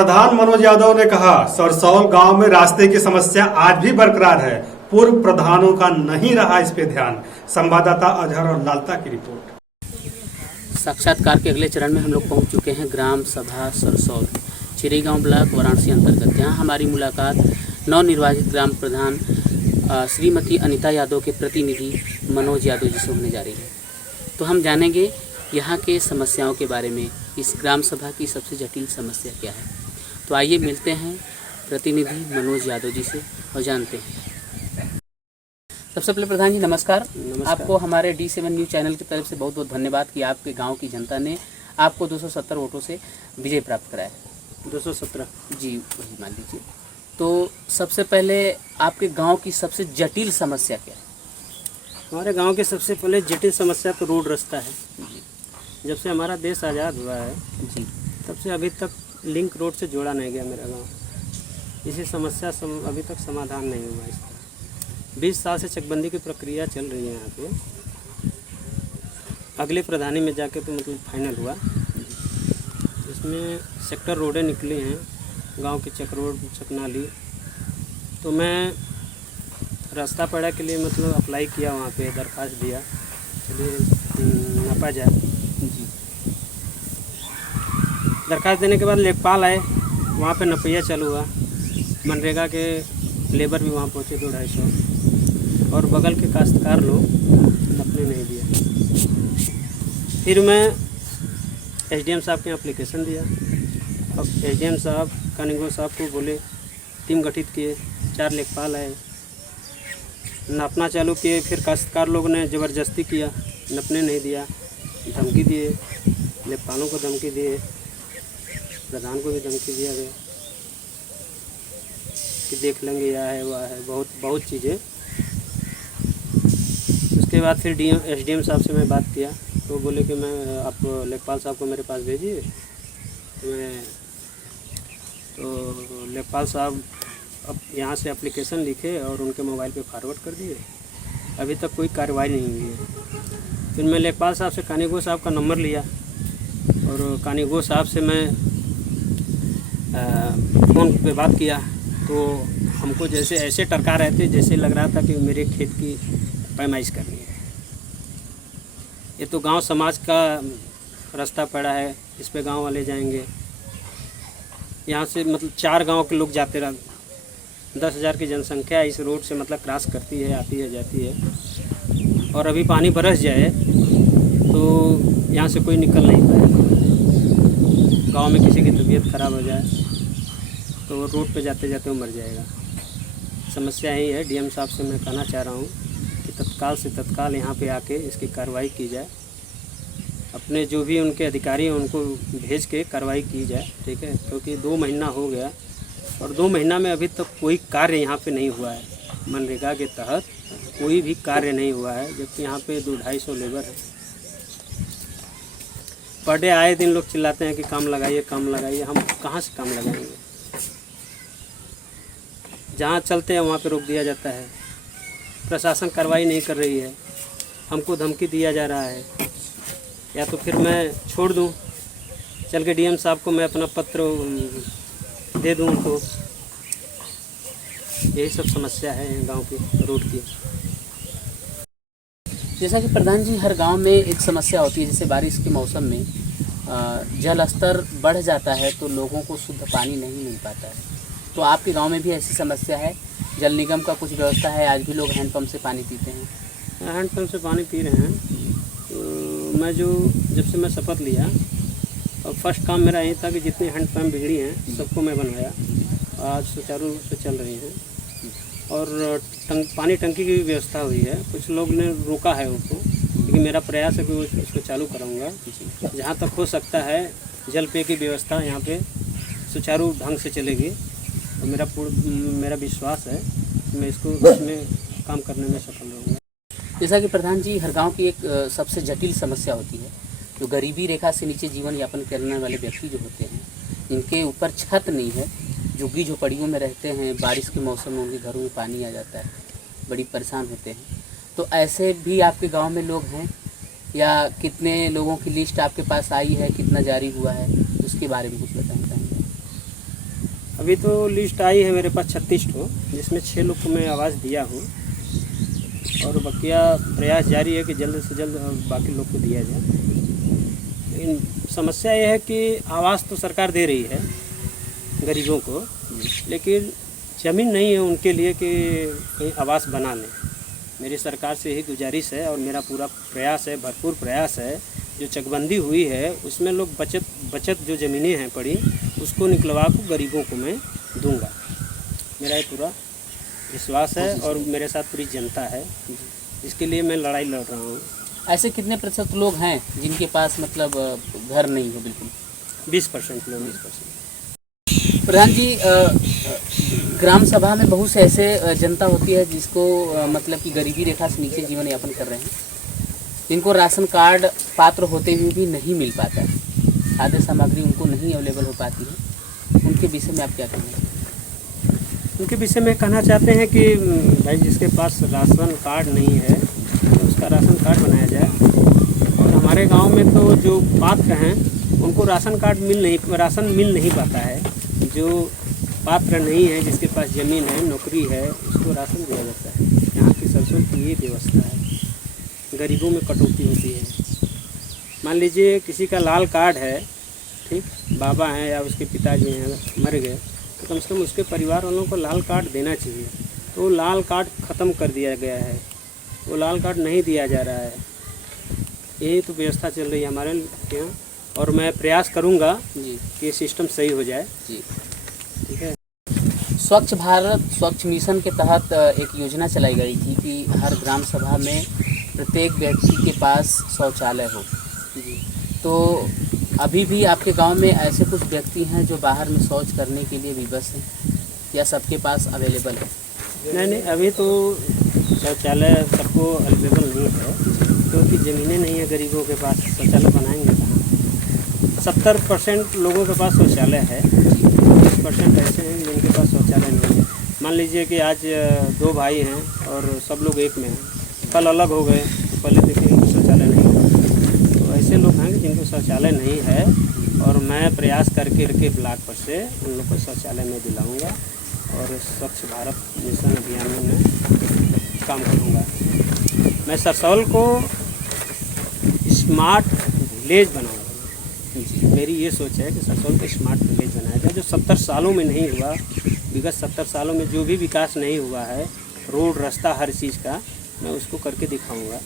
प्रधान मनोज यादव ने कहा, सरसौल गांव में रास्ते की समस्या आज भी बरकरार है। पूर्व प्रधानों का नहीं रहा इस पे ध्यान। संवाददाता अजहर और लालता की रिपोर्ट। साक्षात्कार के अगले चरण में हम लोग पहुंच चुके हैं ग्राम सभा सरसौल, चिरेगांव ब्लॉक, वाराणसी अंतर्गत। यहाँ हमारी मुलाकात नवनिर्वाचित ग्राम प्रधान श्रीमती अनीता यादव के प्रतिनिधि मनोज यादव जी से होने जा रही है। तो हम जानेंगे यहाँ के समस्याओं के बारे में, इस ग्राम सभा की सबसे जटिल समस्या क्या है। तो आइए मिलते हैं प्रतिनिधि मनोज यादव जी से और जानते हैं। सबसे पहले प्रधान जी नमस्कार। आपको हमारे D7 न्यूज़ चैनल की तरफ से बहुत बहुत धन्यवाद कि आपके गांव की जनता ने आपको 270 वोटों से विजय प्राप्त कराया है। 217 जी वही मान लीजिए। तो सबसे पहले आपके गांव की सबसे जटिल समस्या क्या है? हमारे गांव की सबसे पहले जटिल समस्या तो रोड रास्ता है। जब से हमारा देश आज़ाद हुआ है जी, तब से अभी तक लिंक रोड से जोड़ा नहीं गया मेरा गांव। इसी समस्या अभी तक समाधान नहीं हुआ इसका। 20 साल से चकबंदी की प्रक्रिया चल रही है यहाँ पे। अगले प्रधानी में जाके तो मतलब फाइनल हुआ। इसमें सेक्टर रोडें निकली हैं, गांव की चक रोड, चकनाली। तो मैं रास्ता पड़ा के लिए मतलब अप्लाई किया, वहाँ पे दरख्वास्त दिया, चलिए नापा जाए। जी, दरख्वास्त देने के बाद लेखपाल आए, वहाँ पे नपैया चालू हुआ। मनरेगा के लेबर भी वहाँ पहुँचे 200-250, और बगल के काश्तकार लोग नपने नहीं दिया। फिर मैं SDM साहब के एप्लीकेशन दिया। अब SDM साहब कानिगो साहब को बोले, टीम गठित किए, 4 लेखपाल आए, नापना चालू किए। फिर काश्तकार लोग ने ज़बरदस्ती किया, नपने नहीं दिया, धमकी दिए, लेखपालों को धमकी दिए, प्रधान को भी धमकी दिया गया कि देख लेंगे, यह है वह है, बहुत चीज़ें। उसके बाद फिर SDM साहब से मैं बात किया, तो बोले कि मैं आप लेखपाल साहब को मेरे पास भेजिए। तो लेखपाल साहब अब यहाँ से एप्लीकेशन लिखे और उनके मोबाइल पे फॉरवर्ड कर दिए। अभी तक कोई कार्रवाई नहीं हुई है। फिर मैं लेखपाल साहब से कानिगो साहब का नंबर लिया, और कानिगो साहब से मैं फ़ोन पे बात किया। तो हमको जैसे ऐसे टरका रहे थे, जैसे लग रहा था कि मेरे खेत की पैमाइश करनी है। ये तो गांव समाज का रास्ता पड़ा है, इस पे गांव वाले जाएंगे। यहाँ से मतलब 4 गांव के लोग जाते रहते। 10,000 की जनसंख्या इस रोड से मतलब क्रॉस करती है, आती है, जाती है। और अभी पानी बरस जाए तो यहाँ से कोई निकल नहीं पाएगा। गांव में किसी की तबीयत ख़राब हो जाए तो रोड पे जाते जाते वो मर जाएगा। समस्या यही है। DM साहब से मैं कहना चाह रहा हूँ कि तत्काल से तत्काल यहाँ पे आके इसकी कार्रवाई की जाए। अपने जो भी उनके अधिकारी हैं उनको भेज के कार्रवाई की जाए, ठीक है। क्योंकि 2 महीना हो गया और 2 महीना में अभी तक कोई कार्य यहाँ पे नहीं हुआ है। मनरेगा के तहत कोई भी कार्य नहीं हुआ है, जबकि यहाँ पे 200-250 लेबर है। पर डे आए दिन लोग चिल्लाते हैं कि काम लगाइए, काम लगाइए। हम कहाँ से काम लगाएंगे? जहाँ चलते हैं वहाँ पे रोक दिया जाता है। प्रशासन कार्रवाई नहीं कर रही है, हमको धमकी दिया जा रहा है। या तो फिर मैं छोड़ दूँ, चल के DM साहब को मैं अपना पत्र दे दूँ उनको। यही सब समस्या है गांव की, रोड की। जैसा कि प्रधान जी हर गांव में एक समस्या होती है, जैसे बारिश के मौसम में जल स्तर बढ़ जाता है तो लोगों को शुद्ध पानी नहीं मिल पाता है। तो आपके गांव में भी ऐसी समस्या है? जल निगम का कुछ व्यवस्था है? आज भी लोग हैंडपम्प से पानी पीते हैं? हैंडपम्प से पानी पी रहे हैं। तो मैं जब से मैं शपथ लिया, और फर्स्ट काम मेरा यही था कि जितनी हैंडपम्प बिगड़ी हैं सबको मैं बनवाया। आज सुचारू रूप से चल रही हैं। और पानी टंकी की भी व्यवस्था हुई है। कुछ लोग ने रोका है उनको, लेकिन मेरा प्रयास है कि वो इसको चालू कराऊंगा। जहाँ तक हो सकता है जल पेय की व्यवस्था यहाँ पे सुचारू ढंग से चलेगी। और मेरा विश्वास है कि मैं इसमें काम करने में सफल रहूँगा। जैसा कि प्रधान जी हर गांव की एक सबसे जटिल समस्या होती है, जो गरीबी रेखा से नीचे जीवन यापन करने वाले व्यक्ति जो होते हैं, इनके ऊपर छत नहीं है, झुग्गी झोपड़ियों में रहते हैं। बारिश के मौसम में उनके घरों में पानी आ जाता है, बड़ी परेशान होते हैं। तो ऐसे भी आपके गांव में लोग हैं, या कितने लोगों की लिस्ट आपके पास आई है, कितना जारी हुआ है, उसके बारे में कुछ बताना चाहेंगे? अभी तो लिस्ट आई है मेरे पास 36 ठो, जिसमें 6 लोग को मैं आवाज़ दिया हूँ और बकिया प्रयास जारी है कि जल्द से जल्द बाकी लोग को दिया जाए। लेकिन समस्या ये है कि आवाज़ तो सरकार दे रही है गरीबों को, लेकिन ज़मीन नहीं है उनके लिए कि कहीं आवास बना लें। मेरी सरकार से यही गुजारिश है और मेरा पूरा प्रयास है, भरपूर प्रयास है। जो चकबंदी हुई है उसमें लोग बचत जो ज़मीनें हैं पड़ी उसको निकलवा को गरीबों को मैं दूंगा। मेरा ये पूरा विश्वास है और मेरे साथ पूरी जनता है, जिसके लिए मैं लड़ाई लड़ रहा हूँ। ऐसे कितने प्रतिशत लोग हैं जिनके पास मतलब घर नहीं हो? बिल्कुल 20% लोग। 20%। प्रधान जी, ग्राम सभा में बहुत से ऐसे जनता होती है जिसको मतलब कि गरीबी रेखा से नीचे जीवन यापन कर रहे हैं, जिनको राशन कार्ड पात्र होते हुए भी नहीं मिल पाता है, खाद्य सामग्री उनको नहीं अवेलेबल हो पाती है। उनके विषय में आप क्या कहेंगे? उनके विषय में कहना चाहते हैं कि भाई जिसके पास राशन कार्ड नहीं है तो उसका राशन कार्ड बनाया जाए। और हमारे गांव में तो जो पात्र हैं उनको राशन मिल नहीं पाता है। जो पात्र नहीं है, जिसके पास ज़मीन है, नौकरी है, उसको राशन दिया जाता है। यहाँ की सरसों की ये व्यवस्था है। गरीबों में कटौती होती है। मान लीजिए किसी का लाल कार्ड है, ठीक, बाबा हैं या उसके पिताजी हैं मर गए, तो कम से कम उसके परिवार वालों को लाल कार्ड देना चाहिए। तो लाल कार्ड ख़त्म कर दिया गया है, वो लाल कार्ड नहीं दिया जा रहा है। यही तो व्यवस्था चल रही है हमारे यहाँ और मैं प्रयास करूँगा जी कि ये सिस्टम सही हो जाए। जी, ठीक है। स्वच्छ भारत स्वच्छ मिशन के तहत एक योजना चलाई गई थी कि हर ग्राम सभा में प्रत्येक व्यक्ति के पास शौचालय हो। तो अभी भी आपके गांव में ऐसे कुछ व्यक्ति हैं जो बाहर में शौच करने के लिए विवश हैं या सबके पास अवेलेबल है? नहीं, अभी तो शौचालय सबको अवेलेबल नहीं है, क्योंकि ज़मीनें नहीं है गरीबों के पास। शौचालय बनाएंगे कहाँ? 70% लोगों के पास शौचालय है, 20% ऐसे हैं जिनके पास शौचालय नहीं है। मान लीजिए कि आज 2 भाई हैं और सब लोग एक में हैं, कल अलग हो गए तो पहले देखिए शौचालय नहीं है। तो ऐसे लोग हैं जिनको शौचालय नहीं है और मैं प्रयास करके ब्लॉक पर से उन लोग को शौचालय में दिलाऊंगा और स्वच्छ भारत मिशन अभियान में मैं काम करूंगा। मैं सरसौल को स्मार्ट विलेज बनाऊंगा। मेरी ये सोच है कि सरसौल को स्मार्ट विलेज बनाया जाए, जो 70 सालों में नहीं हुआ। विगत 70 सालों में जो भी विकास नहीं हुआ है, रोड रास्ता हर चीज़ का, मैं उसको करके दिखाऊंगा।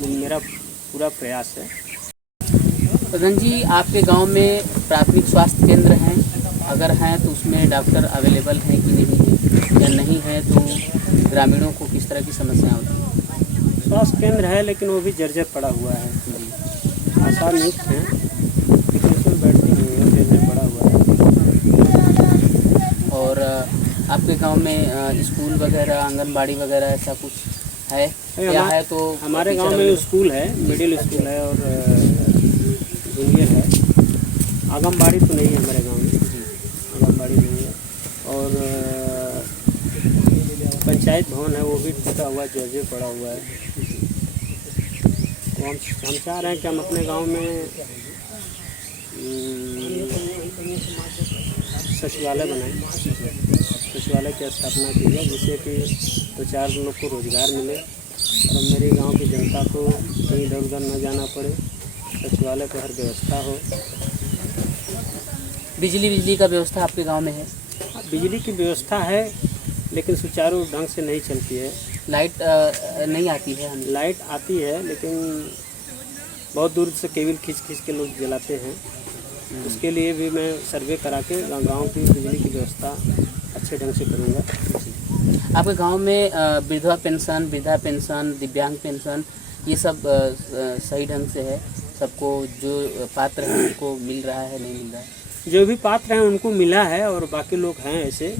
मेरा पूरा प्रयास है। प्रधान जी, आपके गांव में प्राथमिक स्वास्थ्य केंद्र हैं? अगर हैं तो उसमें डॉक्टर अवेलेबल हैं कि नहीं है, या नहीं है तो ग्रामीणों को किस तरह की समस्याएं होती हैं? स्वास्थ्य केंद्र है लेकिन वो भी जर्जर पड़ा हुआ है। आशा नियुक्त हैं लेकिन उसमें बैठती नहीं है, जर्जर पड़ा हुआ है। और आपके गांव में स्कूल वगैरह, आंगनबाड़ी वगैरह ऐसा कुछ है? या है तो हमारे गांव में स्कूल है, मिडिल स्कूल है और जूनियर है। आंगनबाड़ी तो नहीं है हमारे गांव में, आंगनबाड़ी नहीं है। और पंचायत भवन है, वो भी टूटा हुआ जर्जर पड़ा हुआ है। तो हम चाह रहे हैं कि हम अपने गांव में सचिवालय बनाएं, सचिवालय की स्थापना की जाए, जिससे कि 2-4 लोग को रोज़गार मिले और मेरे गांव की जनता को कहीं इधर उधर न जाना पड़े। सचिवालय पर हर व्यवस्था हो। बिजली का व्यवस्था आपके गांव में है? बिजली की व्यवस्था है लेकिन सुचारू ढंग से नहीं चलती है। लाइट नहीं आती है? लाइट आती है लेकिन बहुत दूर से केबल खींच के लोग जलाते हैं। उसके लिए भी मैं सर्वे करा के गाँव की बिजली की व्यवस्था अच्छे ढंग से करूँगा। आपके गांव में वृद्धा पेंशन, दिव्यांग पेंशन, ये सब सही ढंग से है? सबको जो पात्र हैं उनको मिल रहा है, नहीं मिल रहा है? जो भी पात्र हैं उनको मिला है और बाकी लोग हैं ऐसे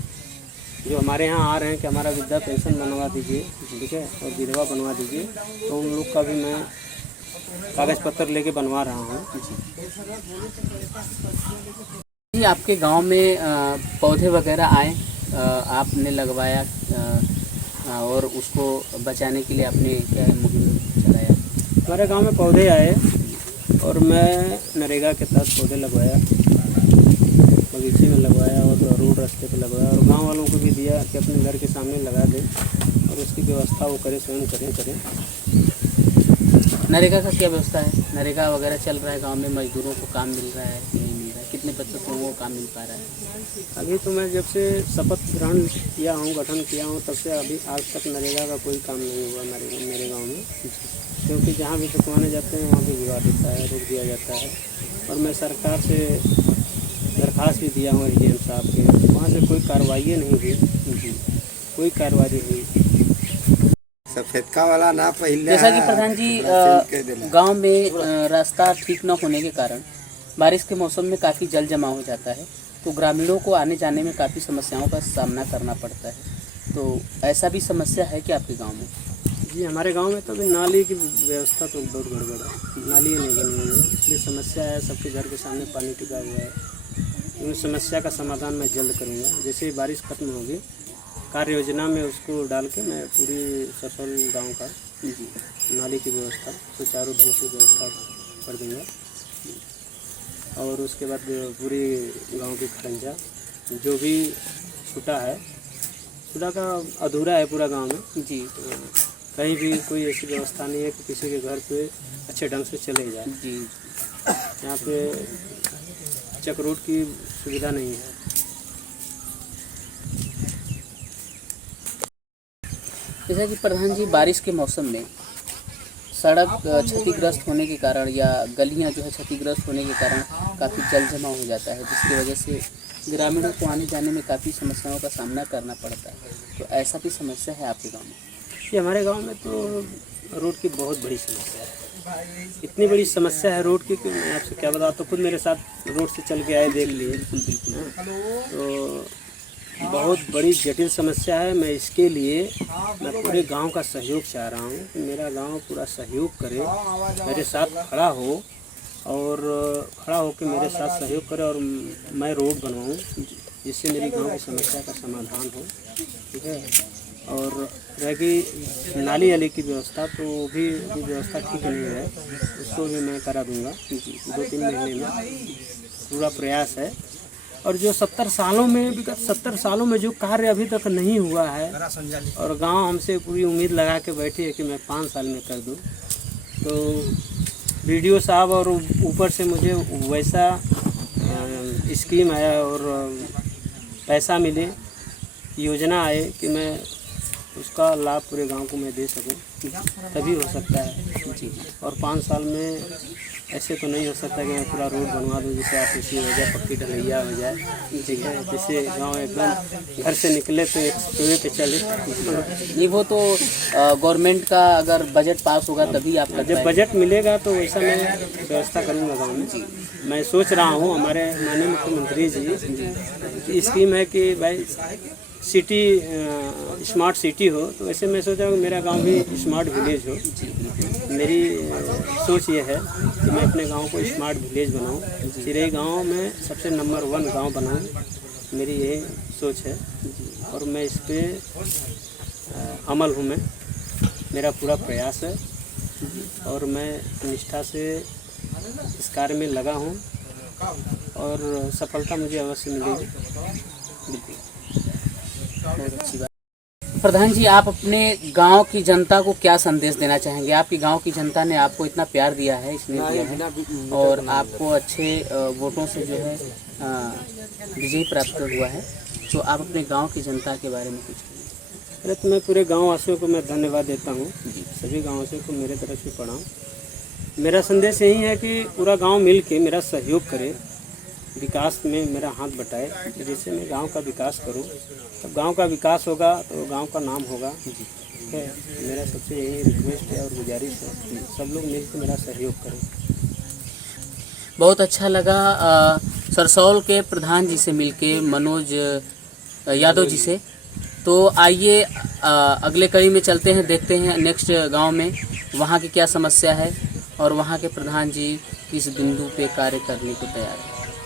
जो हमारे यहाँ आ रहे हैं कि हमारा वृद्धा पेंशन बनवा दीजिए, ठीक है, और विधवा बनवा दीजिए। तो उन लोग का भी मैं कागज़ पत्र लेके बनवा रहा हूँ। जी, आपके गांव में पौधे वगैरह आए, आपने लगवाया और उसको बचाने के लिए आपने क्या मुहिम चलाया? हमारे गांव में पौधे आए और मैं नरेगा के तहत पौधे लगवाया बगीचे में लगवाया और रोड रास्ते पे लगवाया, और गांव वालों को भी दिया कि अपने घर के सामने लगा दें और उसकी व्यवस्था वो करें, स्वयं करें। नरेगा का क्या व्यवस्था है? नरेगा वगैरह चल रहा है गांव में? मजदूरों को काम मिल रहा है कि नहीं मिल रहा है? कितने प्रतिशत लोगों को काम मिल पा रहा है? अभी तो मैं जब से शपथ ग्रहण किया हूँ, गठन किया हूँ, तब से अभी आज तक नरेगा का कोई काम नहीं हुआ मेरे गाँव में, क्योंकि जहाँ भी रुकवाने जाते हैं वहाँ भी भिजवा देता है, रोक दिया जाता है। और मैं सरकार से दरख्वास्त भी दिया हूँ एसडीएम साहब के, वहाँ से कोई कार्रवाई नहीं हुई, कोई कार्रवाई हुई। सफेदका वाला ना पहले जैसा कि प्रधान जी गांव में रास्ता ठीक न होने के कारण बारिश के मौसम में काफ़ी जल जमा हो जाता है, तो ग्रामीणों को आने जाने में काफ़ी समस्याओं का सामना करना पड़ता है। तो ऐसा भी समस्या है कि आपके गांव में? जी, हमारे गांव में तो अभी नाली की व्यवस्था तो बहुत गड़बड़ है, नाली नहीं बनी हुई है, इसलिए समस्या है। सबके घर के सामने पानी टिका हुआ है। उस समस्या का समाधान मैं जल्द करूँगा। जैसे ही बारिश खत्म होगी, कार्य योजना में उसको डाल के मैं पूरी सरसौल गांव का नाली की व्यवस्था सुचारू ढंग से व्यवस्था कर दूँगा। और उसके बाद पूरी गांव की खरंजा जो भी छूटा है, छूटा का अधूरा है पूरा गांव में जी, तो कहीं भी कोई ऐसी व्यवस्था नहीं है कि किसी के घर पे अच्छे ढंग से चले जाए जी। यहाँ पे चक रोड की सुविधा नहीं है। जैसा कि प्रधान जी बारिश के मौसम में सड़क क्षतिग्रस्त होने के कारण या गलियां जो है क्षतिग्रस्त होने के कारण काफ़ी जल जमा हो जाता है, जिसकी वजह से ग्रामीणों को आने जाने में काफ़ी समस्याओं का सामना करना पड़ता है। तो ऐसा भी समस्या है आपके गांव में? ये हमारे गांव में तो रोड की बहुत बड़ी समस्या है। इतनी बड़ी समस्या है रोड की कि मैं आपसे क्या बताऊँ। तो खुद मेरे साथ रोड से चल के आए, देख लिए। तो बहुत बड़ी जटिल समस्या है। मैं इसके लिए मैं पूरे गांव का सहयोग चाह रहा हूँ कि मेरा गांव पूरा सहयोग करे, मेरे साथ खड़ा हो और खड़ा होकर मेरे साथ सहयोग करे और मैं रोड बनवाऊँ जिससे मेरी गांव की समस्या का समाधान हो। ठीक है। और रहेगी नाली वाली की व्यवस्था, तो वो भी व्यवस्था ठीक नहीं है, उसको भी मैं करा दूँगा 2-3 महीने में। पूरा प्रयास है। और जो 70 सालों में विगत 70 सालों में जो कार्य अभी तक नहीं हुआ है और गांव हमसे पूरी उम्मीद लगा के बैठे है कि मैं 5 साल में कर दूं, तो बीडीओ साहब और ऊपर से मुझे वैसा स्कीम आया और पैसा मिले, योजना आए कि मैं उसका लाभ पूरे गांव को मैं दे सकूं, तभी हो सकता है जी। और 5 साल में ऐसे तो नहीं हो सकता कि मैं पूरा रोड बनवा दूँ जिससे आरसीसी हो जाए, पक्की ढलैया हो जाए। ठीक है। जैसे गांव एकदम घर से निकले तो एक पेड़ पे चले। नहीं, वो तो गवर्नमेंट का अगर बजट पास होगा तभी आप जब बजट मिलेगा तो वैसा मैं व्यवस्था करूँगा गाँव में। मैं सोच रहा हूँ, हमारे माननीय मुख्यमंत्री जी स्कीम है कि भाई सिटी स्मार्ट सिटी हो, तो वैसे मैं सोचा कि मेरा गांव भी स्मार्ट विलेज हो। मेरी सोच ये है कि मैं अपने गांव को स्मार्ट विलेज बनाऊं, चिरई गांव में सबसे नंबर 1 गांव बनाऊं, मेरी यही सोच है। और मैं इस पर अमल हूँ, मेरा पूरा प्रयास है और मैं निष्ठा से इस कार्य में लगा हूँ और सफलता मुझे अवश्य मिलेगी। बहुत अच्छी बात। प्रधान जी, आप अपने गांव की जनता को क्या संदेश देना चाहेंगे? आपकी गांव की जनता ने आपको इतना प्यार दिया है, इसमें दिया है और आपको अच्छे वोटों से जो है विजयी प्राप्त हुआ है, तो आप अपने गांव की जनता के बारे में कुछ कहिए। अरे तो मैं पूरे गाँव वासियों को मैं धन्यवाद देता हूँ, सभी गाँव वासियों को मेरे तरफ से प्रणाम। मेरा संदेश यही है कि पूरा गाँव मिल के मेरा सहयोग करे, विकास में मेरा हाथ बटाए, जिससे मैं गांव का विकास करूं। तब गांव का विकास होगा तो गांव का नाम होगा। ठीक है। मेरा सबसे यही रिक्वेस्ट है और गुजारिश है, सब लोग मिलकर मेरा सहयोग करें। बहुत अच्छा लगा सरसौल के प्रधान जी से मिलके, मनोज यादव जी से। तो आइए अगले कड़ी में चलते हैं, देखते हैं नेक्स्ट गांव में वहाँ की क्या समस्या है और वहाँ के प्रधान जी किस बिंदु पे कार्य करने को तैयार है।